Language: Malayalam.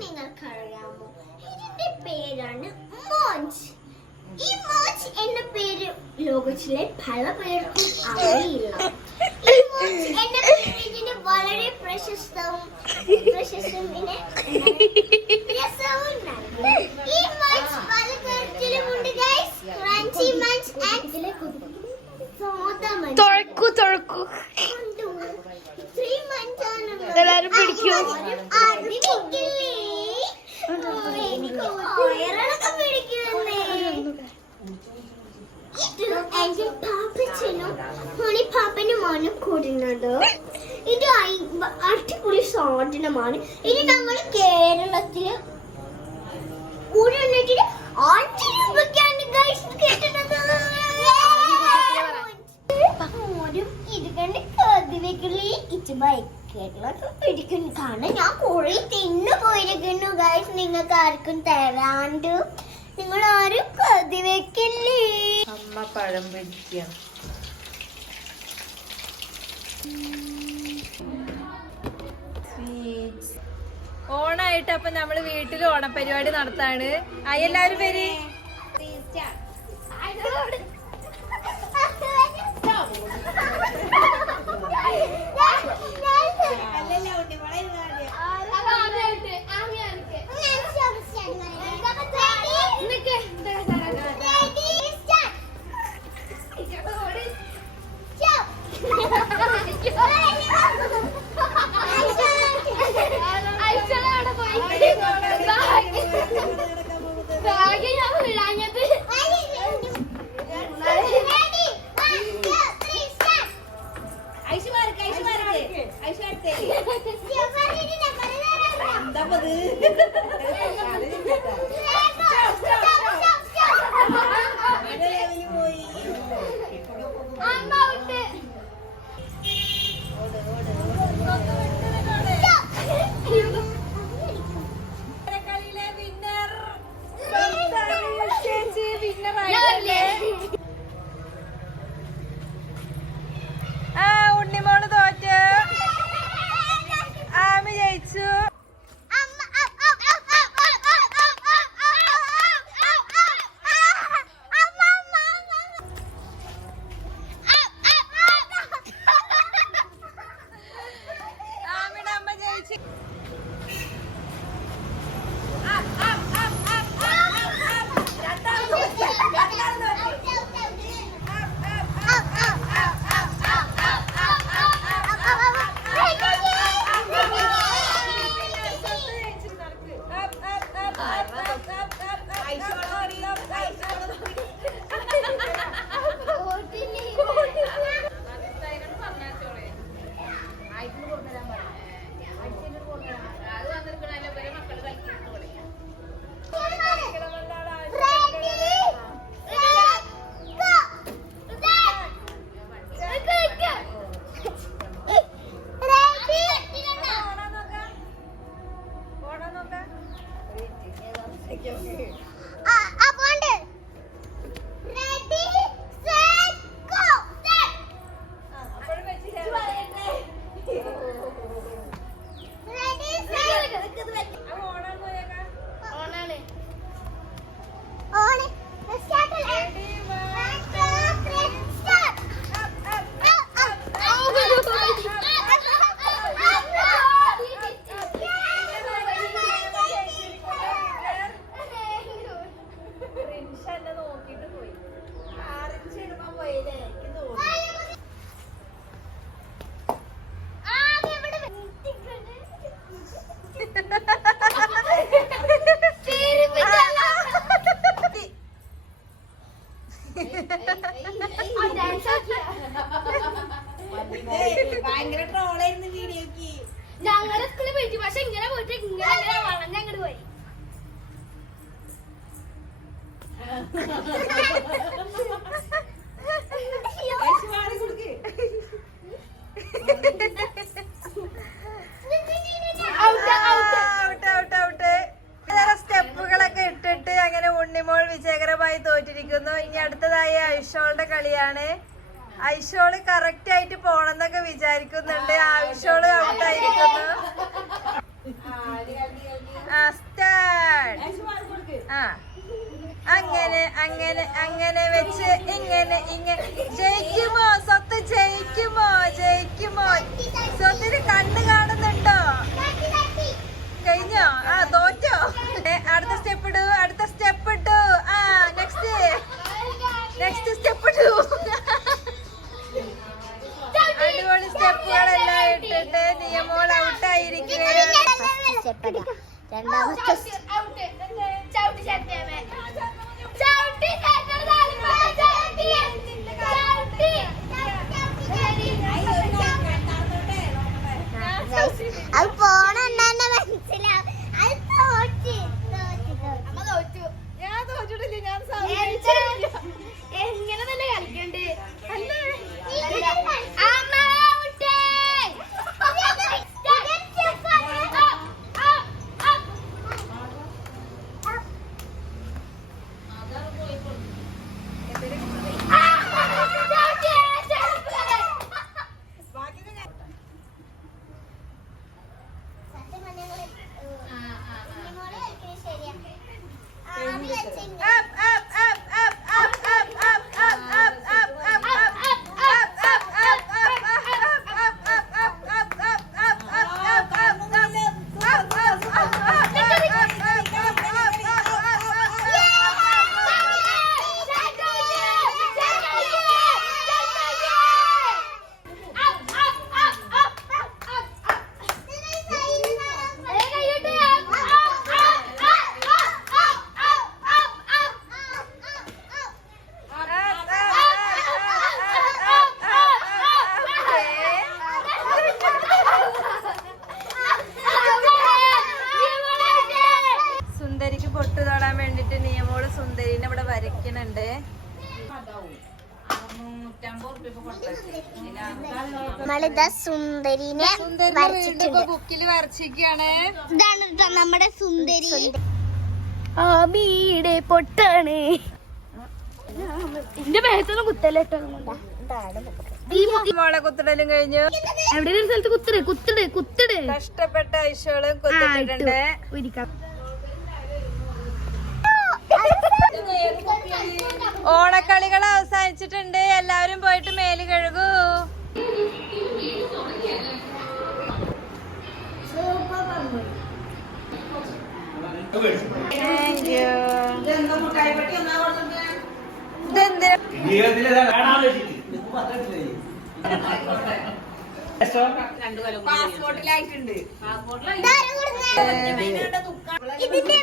നിങ്ങൾക്കറിയാമോ? ഇതിന്റെ പേരാണ് മോഞ്ച്. ഈ മോഞ്ച് എന്ന പേര് ലോകത്തിലെ പല പേർക്കും അറിയില്ല. ഈ മോഞ്ച് എന്ന പേരിന് വളരെ പ്രശസ്തവും ഈ മോഞ്ച് പല തരത്തിലുമുണ്ട് ഗൈസ്. ക്രഞ്ചി മഞ്ച് ആൻഡ് തുറക്കൂ എല്ലാരും പിടിക്കൂ. എന്റെ പാപ്പച്ചനും പാപ്പനും മോനും കൂടുന്നത്. ഇത് അടിപൊളി സാധനമാണ്. ഇത് നമ്മൾ കേരളത്തില് കൂടി വന്നിട്ട് 5 രൂപയ്ക്കാണ് ഗൈസ് കിട്ടുന്നത്. ഇത് കണ്ട് കതിവെക്കുള്ളി ഇച്ച് ബൈക്കൊക്കെ പിടിക്കുന്നു. കാരണം ഞാൻ കുറെ തിന്നു പോയിരിക്കുന്നു ഗൈസ്. നിങ്ങൾക്ക് ആർക്കും തരാണ്ട്. നിങ്ങൾ ആരും കതിവെക്കല്ലേ. അമ്മ പഴം പിടിക്കുക. ഓണായിട്ട് അപ്പൊ നമ്മള് വീട്ടിൽ ഓണപരിപാടി നടത്താണ്. എല്ലാവരും പേര് ഉണ്ണിമോള് തോറ്റ്. ആമി ജയിച്ചു. ആമിയുടെ അമ്മ ജയിച്ചു. ഭയങ്കര ട്രോളായിരുന്നു വീഡിയോക്ക്. ഞങ്ങളുടെ സ്കൂളിൽ പോയിട്ട് പക്ഷെ ഇങ്ങനെ പോയിട്ട് ഇങ്ങനെ വളഞ്ഞ അങ്ങോട്ട് പോയി. സ്റ്റെപ്പുകളൊക്കെ ഇട്ടിട്ട് അങ്ങനെ ഉണ്ണിമോൾ വിജയകരമായി തോറ്റിരിക്കുന്നു. ഇനി അടുത്തതായി ഐഷോളുടെ കളിയാണ്. ഐഷോള് കറക്റ്റ് ആയിട്ട് പോണെന്നൊക്കെ വിചാരിക്കുന്നുണ്ട്. ഐഷോള് ഔട്ടായിരിക്കുന്നു. അങ്ങനെ അങ്ങനെ അങ്ങനെ വെച്ച് ഇങ്ങനെ ഇങ്ങനെ ജയിക്കുമോ സ്വത്ത് ജയിക്കുമോ ജയിക്കുമോ സ്വത്തിന് കണ്ണ് കാണുന്നുണ്ടോ കഴിഞ്ഞോ ആ തോറ്റോ അടുത്ത സ്റ്റെപ്പ് ഇടൂ അടുത്ത സ്റ്റെപ്പ് ഇട്ടു ആ നെക്സ്റ്റ് സ്റ്റെപ്പ് ഇട്ടു അടിപൊളി സ്റ്റെപ്പുകളെല്ലാം ഇട്ടിട്ട് നിയമോൾ ഔട്ടായിരിക്കുകയാണ് രണ്ടാമത്തെ അത് പോണെന്നെ മനസ്സിലാവും അത് തോറ്റ് ഞാൻ തോറ്റിട്ടില്ല ഞാൻ എങ്ങനെ തന്നെ കളിക്കണ്ട് സുന്ദരിക്ക് പൊട്ട് തൊടാൻ വേണ്ടിട്ട് നിയമോള് സുന്ദരിനെ ഇവിടെ വരയ്ക്കുന്നുണ്ട് നമ്മളിതാ സുന്ദരിനെ വരച്ചിട്ടുണ്ട് ബുക്കിൽ വരച്ചിരിക്കാണ് ഇതാണ് ട്ടോ നമ്മുടെ സുന്ദരി ആമിയുടെ പൊട്ടാണ് എന്റെ മേത്തൊന്നും കുത്തല്ലോ മോളെ കുത്തിടലും കഴിഞ്ഞു എവിടെ ഒരു സ്ഥലത്ത് കുത്തിട് കഷ്ടപ്പെട്ട ഐശോളും കുത്തിട്ടിട്ടുണ്ട് ഓണക്കളികൾ അവസാനിച്ചിട്ടുണ്ട് എല്ലാവരും പോയിട്ട് മേല് കഴുകൂ താങ്ക് യു പാസ്പോർട്ടിലായിട്ടുണ്ട് ഇതിന്റെ